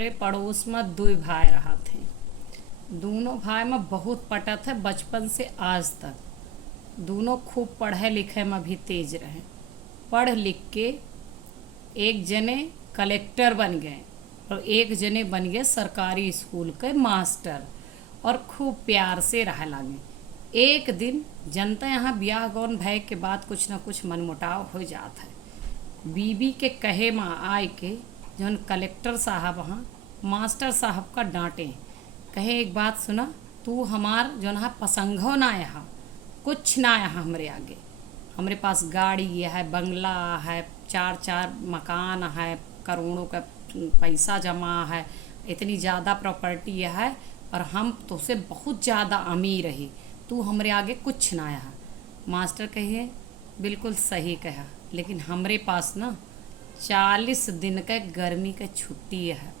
मेरे पड़ोस में दो भाई रहा थे। दोनों भाई में बहुत पटत है बचपन से आज तक। दोनों खूब पढ़े लिखे में भी तेज रहे। पढ़ लिख के एक जने कलेक्टर बन गए और एक जने बन गए सरकारी स्कूल के मास्टर और खूब प्यार से रह लगे। एक दिन जनता यहाँ ब्याह गौन भय के बाद कुछ न कुछ मनमुटाव हो जाता है। बीबी के कहे में आए के जौन कलेक्टर साहब वहाँ मास्टर साहब का डांटे, कहे एक बात सुना, तू हमार जौन है पसंगो ना यहाँ कुछ ना यहाँ हमरे आगे। हमरे पास गाड़ी है, बंगला है, चार चार मकान है, करोड़ों का पैसा जमा है, इतनी ज़्यादा प्रॉपर्टी है और हम तो से बहुत ज़्यादा अमीर रही, तू हमरे आगे कुछ ना यहाँ। मास्टर कहिए बिल्कुल सही कहा, लेकिन हमरे पास ना 40 दिन का गर्मी का छुट्टी है।